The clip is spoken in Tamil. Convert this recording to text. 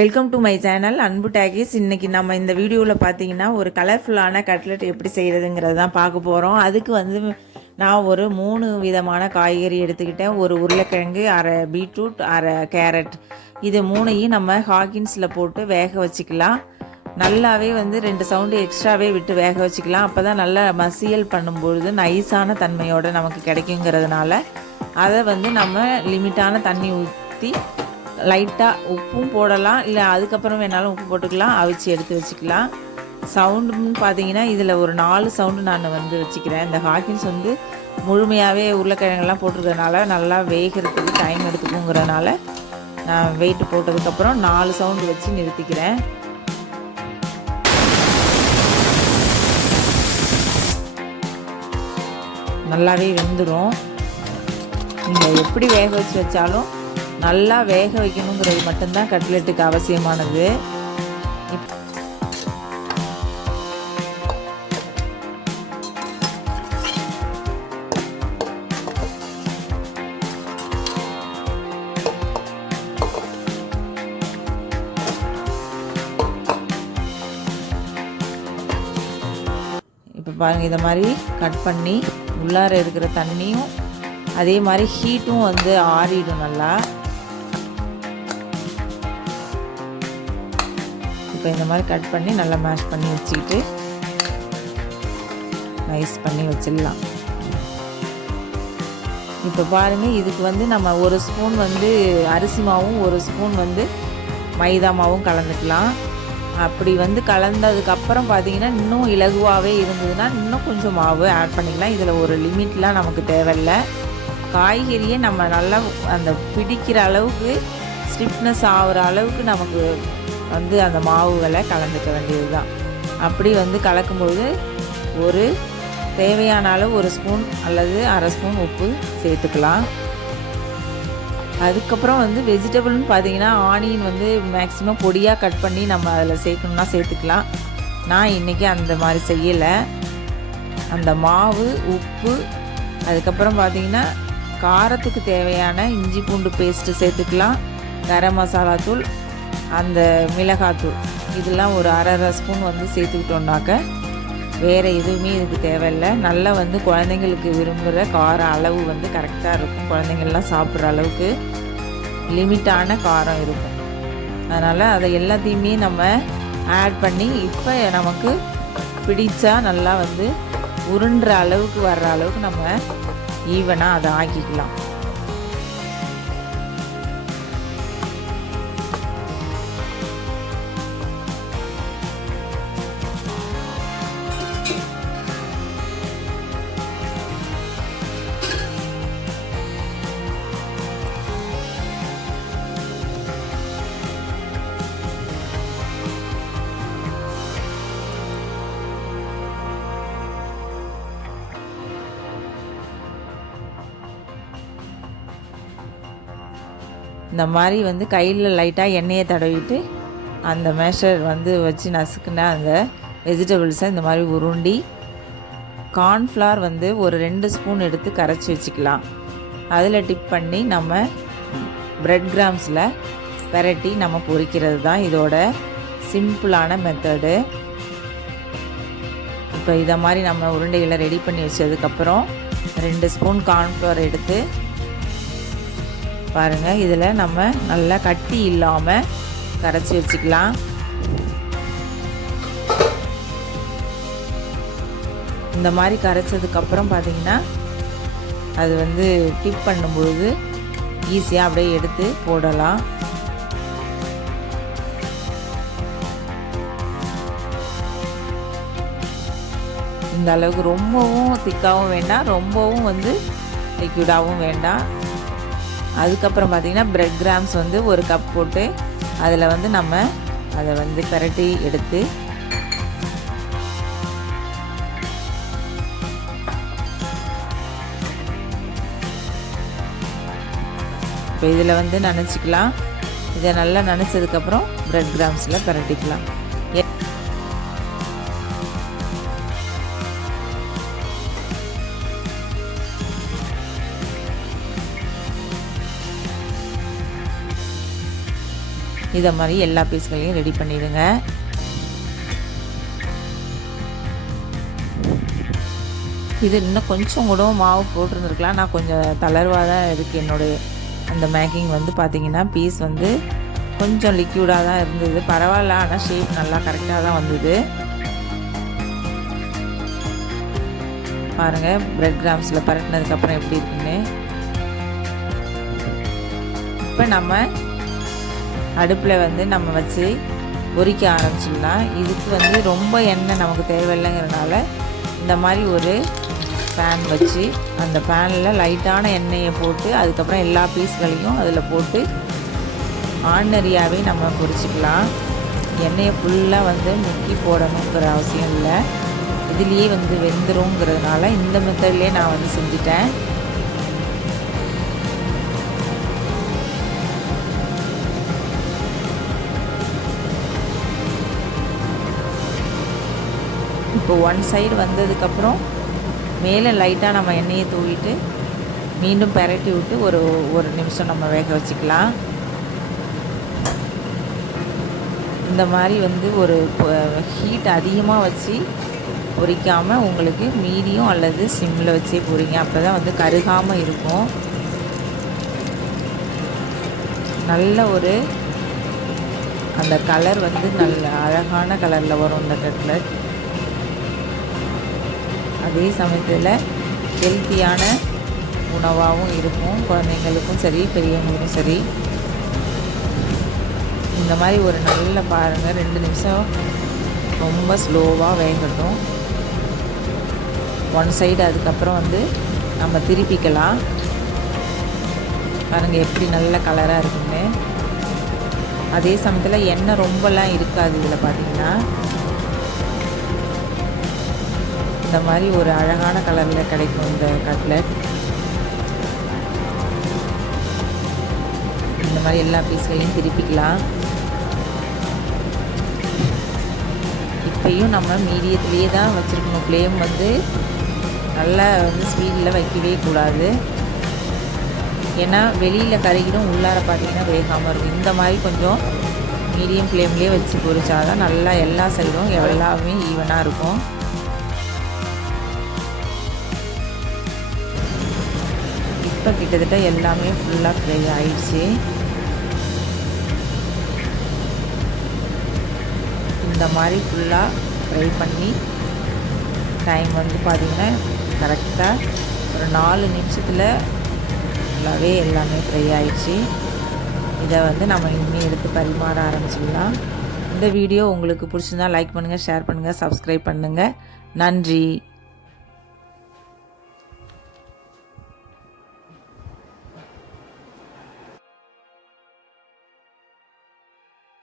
வெல்கம் டு மை சேனல் அன்பு டேகிஸ். இன்றைக்கி நம்ம இந்த வீடியோவில் பார்த்தீங்கன்னா ஒரு கலர்ஃபுல்லான கட்லெட் எப்படி செய்கிறதுங்கிறது தான் பார்க்க போகிறோம். அதுக்கு நான் ஒரு 3 விதமான காய்கறி எடுத்துக்கிட்டேன். ஒரு உருளைக்கிழங்கு, அரை பீட்ரூட், அரை கேரட். இது 3ஐயும் நம்ம ஹாக்கின்ஸில் போட்டு வேக வச்சுக்கலாம். நல்லாவே 2 சவுண்டு எக்ஸ்ட்ராவே விட்டு வேக வச்சுக்கலாம். அப்போ தான் நல்லா மசியல் பண்ணும்பொழுது நைஸான தன்மையோடு நமக்கு கிடைக்குங்கிறதுனால அதை நம்ம லிமிட்டான தண்ணி ஊற்றி லைட்டாக உப்பும் போடலாம், இல்லை அதுக்கப்புறம் வேணாலும் உப்பு போட்டுக்கலாம். அவிச்சு எடுத்து வச்சுக்கலாம். சவுண்டுன்னு பார்த்தீங்கன்னா இதில் ஒரு 4 சவுண்டு நான் வச்சுக்கிறேன். இந்த ஹாக்கின்ஸ் முழுமையாகவே உருளைக்கிழங்கெல்லாம் போட்டிருக்கிறதுனால நல்லா வேகிறதுக்கு டைம் எடுத்துக்குங்கிறதுனால நான் வெயிட்டு போட்டதுக்கப்புறம் 4 சவுண்டு வச்சு நிறுத்திக்கிறேன். நல்லாவே வெந்துடும். நீங்கள் எப்படி வேக வச்சாலும் நல்லா வேக வைக்கணுங்கிறது மட்டும்தான் கட்லெட்டுக்கு அவசியமானது. இப்போ பாருங்கள், இதை மாதிரி கட் பண்ணி உள்ளார இருக்கிற தண்ணியும் அதே மாதிரி ஹீட்டும் ஆறிடும் நல்லா. இப்போ இந்த மாதிரி கட் பண்ணி நல்லா மேஷ் பண்ணி வச்சுக்கிட்டு நைஸ் பண்ணி வச்சிடலாம். இப்போ பாருங்கள், இதுக்கு நம்ம ஒரு ஸ்பூன் அரிசி மாவும் ஒரு ஸ்பூன் மைதா மாவும் கலந்துக்கலாம். அப்படி கலந்ததுக்கப்புறம் பார்த்தீங்கன்னா இன்னும் இலகுவாகவே இருந்ததுன்னா இன்னும் கொஞ்சம் மாவு ஆட் பண்ணிக்கலாம். இதில் ஒரு லிமிட்லாம் நமக்கு தேவையில்லை. காய்கறியை நம்ம நல்லா அந்த பிடிக்கிற அளவுக்கு ஸ்டிஃப்னஸ் ஆகிற அளவுக்கு நமக்கு அந்த மாவுகளை கலந்துக்க வேண்டியது தான். அப்படி கலக்கும்போது ஒரு தேவையான அளவு ஒரு ஸ்பூன் அல்லது அரை ஸ்பூன் உப்பு சேர்த்துக்கலாம். அதுக்கப்புறம் வெஜிடபிள்னு பார்த்தீங்கன்னா ஆனியன் மேக்ஸிமம் பொடியாக கட் பண்ணி நம்ம அதில் சேர்க்கணுன்னா சேர்த்துக்கலாம். நான் இன்றைக்கி அந்த மாதிரி செய்யலை. அந்த மாவு, உப்பு, அதுக்கப்புறம் பார்த்திங்கன்னா காரத்துக்கு தேவையான இஞ்சி பூண்டு பேஸ்ட்டு சேர்த்துக்கலாம். கரம் மசாலா தூள், அந்த மிளகாத்தூள், இதெல்லாம் ஒரு அரை ஸ்பூன் சேர்த்துக்கிட்டோம்னாக்க வேறு எதுவுமே இதுக்கு தேவையில்லை. நல்லா குழந்தைங்களுக்கு விரும்புகிற கார அளவு கரெக்டாக இருக்கும். குழந்தைங்கள்லாம் சாப்பிட்ற அளவுக்கு லிமிட்டான காரம் இருக்கும். அதனால் அதை எல்லாத்தையுமே நம்ம ஆட் பண்ணி இப்போ நமக்கு பிடிச்சா நல்லா உருண்டுற அளவுக்கு வர்ற அளவுக்கு நம்ம ஈவனாக அதை ஆக்கிக்கலாம். இந்த மாதிரி கையில் லைட்டாக எண்ணெயை தடவிட்டு அந்த மேஷர் வச்சு நசுக்குனா அந்த வெஜிடபிள்ஸை இந்த மாதிரி உருண்டி கார்ன்ஃப்ளவர் ஒரு 2 ஸ்பூன் எடுத்து கரைச்சி வச்சுக்கலாம். அதில் டிப் பண்ணி நம்ம பிரெட் கிராம்ஸில் பெரட்டி நம்ம பொரிக்கிறது தான் இதோட சிம்பிளான மெத்தடு. இப்போ இதை மாதிரி நம்ம உருண்டைகளை ரெடி பண்ணி வச்சதுக்கப்புறம் 2 ஸ்பூன் கார்ன்ஃப்ளவர் எடுத்து பாருங்கள், இதில் நம்ம நல்லா கட்டி இல்லாமல் கரைச்சி வச்சுக்கலாம். இந்த மாதிரி கரைச்சதுக்கப்புறம் பார்த்திங்கன்னா அது டிப் பண்ணும்பொழுது ஈஸியாக அப்படியே எடுத்து போடலாம். இந்த அளவுக்கு ரொம்பவும் திக்காகவும் வேண்டாம், ரொம்பவும் லிக்விடாகவும் வேண்டாம். அதுக்கப்புறம் பார்த்திங்கன்னா பிரெட் கிராம்ஸ் ஒரு கப் போட்டு அதில் நம்ம அதை பெரட்டி எடுத்து இப்போ இதில் நனைச்சிக்கலாம். இதை நல்லா நனைச்சதுக்கப்புறம் பிரெட் கிராம்ஸில் பெரட்டிக்கலாம். இதை மாதிரி எல்லா பீஸ்களையும் ரெடி பண்ணிடுங்க. இது இன்னும் கொஞ்சம் கூட மாவு போட்டிருந்துருக்கலாம். நான் கொஞ்சம் தளர்வாக தான் இருக்குது என்னுடைய அந்த மேக்கிங் வந்து பார்த்திங்கன்னா பீஸ் வந்து கொஞ்சம் லிக்யூடாக தான் இருந்தது. பரவாயில்ல, ஆனால் ஷேப் நல்லா கரெக்டாக தான் வந்தது. பாருங்கள் பிரெட் கிராம்ஸில் பரட்டினதுக்கப்புறம் எப்படி இருக்குன்னு. இப்போ நம்ம அடுப்பில் வந்து நம்ம வச்சு பொரிக்க ஆரம்பிச்சிடலாம். இதுக்கு வந்து ரொம்ப எண்ணெய் நமக்கு தேவையில்லைங்கிறனால இந்த மாதிரி ஒரு பேன் வச்சு அந்த பேனில் லைட்டான எண்ணெயை போட்டு அதுக்கப்புறம் எல்லா பீஸ்களையும் அதில் போட்டு ஆர்டினரியாகவே நம்ம பொரிச்சிக்கலாம். எண்ணெயை ஃபுல்லாக வந்து முக்கி போடணுங்கிற அவசியம் இல்லை. இதுலேயே வந்து வெந்துருங்கிறதுனால இந்த மெத்தட்லேயே நான் வந்து செஞ்சுட்டேன். இப்போ ஒன் சைடு வந்ததுக்கப்புறம் மேலே லைட்டாக நம்ம எண்ணெயை தூவிட்டு மீண்டும் பெரட்டி விட்டு ஒரு நிமிஷம் நம்ம வேக வச்சுக்கலாம். இந்த மாதிரி வந்து ஒரு ஹீட் அதிகமாக வச்சு பொரிக்காமல் உங்களுக்கு மீடியம் அல்லது சிம்மில் வச்சே பொரிங்க. அப்போ தான் வந்து கருகாமல் இருக்கும். நல்ல ஒரு அந்த கலர் வந்து நல்ல அழகான கலரில் வரும் இந்த கட்லட். அதே சமயத்தில் ஹெல்த்தியான உணவாகவும் இருக்கும். குழந்தைங்களுக்கும் சரி பெரியவங்களுக்கும் சரி. இந்த மாதிரி ஒரு நல்ல பாருங்கள் 2 நிமிஷம் ரொம்ப ஸ்லோவாக வேகட்டும். ஒன் சைடு அதுக்கப்புறம் வந்து நம்ம திருப்பிக்கலாம். பாருங்கள் எப்படி நல்ல கலராக இருக்குன்னு. அதே சமயத்தில் எண்ணெய் ரொம்பலாம் இருக்காது இதில் பார்த்திங்கன்னா. இந்த மாதிரி ஒரு அழகான கலரில் கிடைக்கும் இந்த கட்லட். இந்த மாதிரி எல்லா பீஸ்களையும் திருப்பிக்கலாம். இப்பையும் நம்ம மீடியத்துலேயே தான் வச்சுருக்கணும். ஃப்ளேம் வந்து நல்லா வந்து ஸ்பீடில் வைக்கவே கூடாது. ஏன்னா வெளியில் கருகிடும், உள்ளார பார்த்திங்கன்னா வேகாமல் இருக்கும். இந்த மாதிரி கொஞ்சம் மீடியம் ஃப்ளேம்லேயே வச்சு பொரிச்சாதான் நல்லா எல்லா சைடும் எல்லாமே ஈவனாக இருக்கும். இப்போ கிட்டத்தட்ட எல்லாமே ஃபுல்லாக ஃப்ரை ஆயிடுச்சு. இந்த மாதிரி ஃபுல்லாக ஃப்ரை பண்ணி டைம் வந்து பார்த்திங்கன்னா கரெக்டாக ஒரு 4 நிமிஷத்தில் ஃபுல்லாகவே எல்லாமே ஃப்ரை ஆயிடுச்சு. இதை வந்து நம்ம இனிமேல் எடுத்து பரிமாற ஆரம்பிச்சிடலாம். இந்த வீடியோ உங்களுக்கு பிடிச்சிருந்தா லைக் பண்ணுங்கள், ஷேர் பண்ணுங்கள், சப்ஸ்கிரைப் பண்ணுங்கள். நன்றி.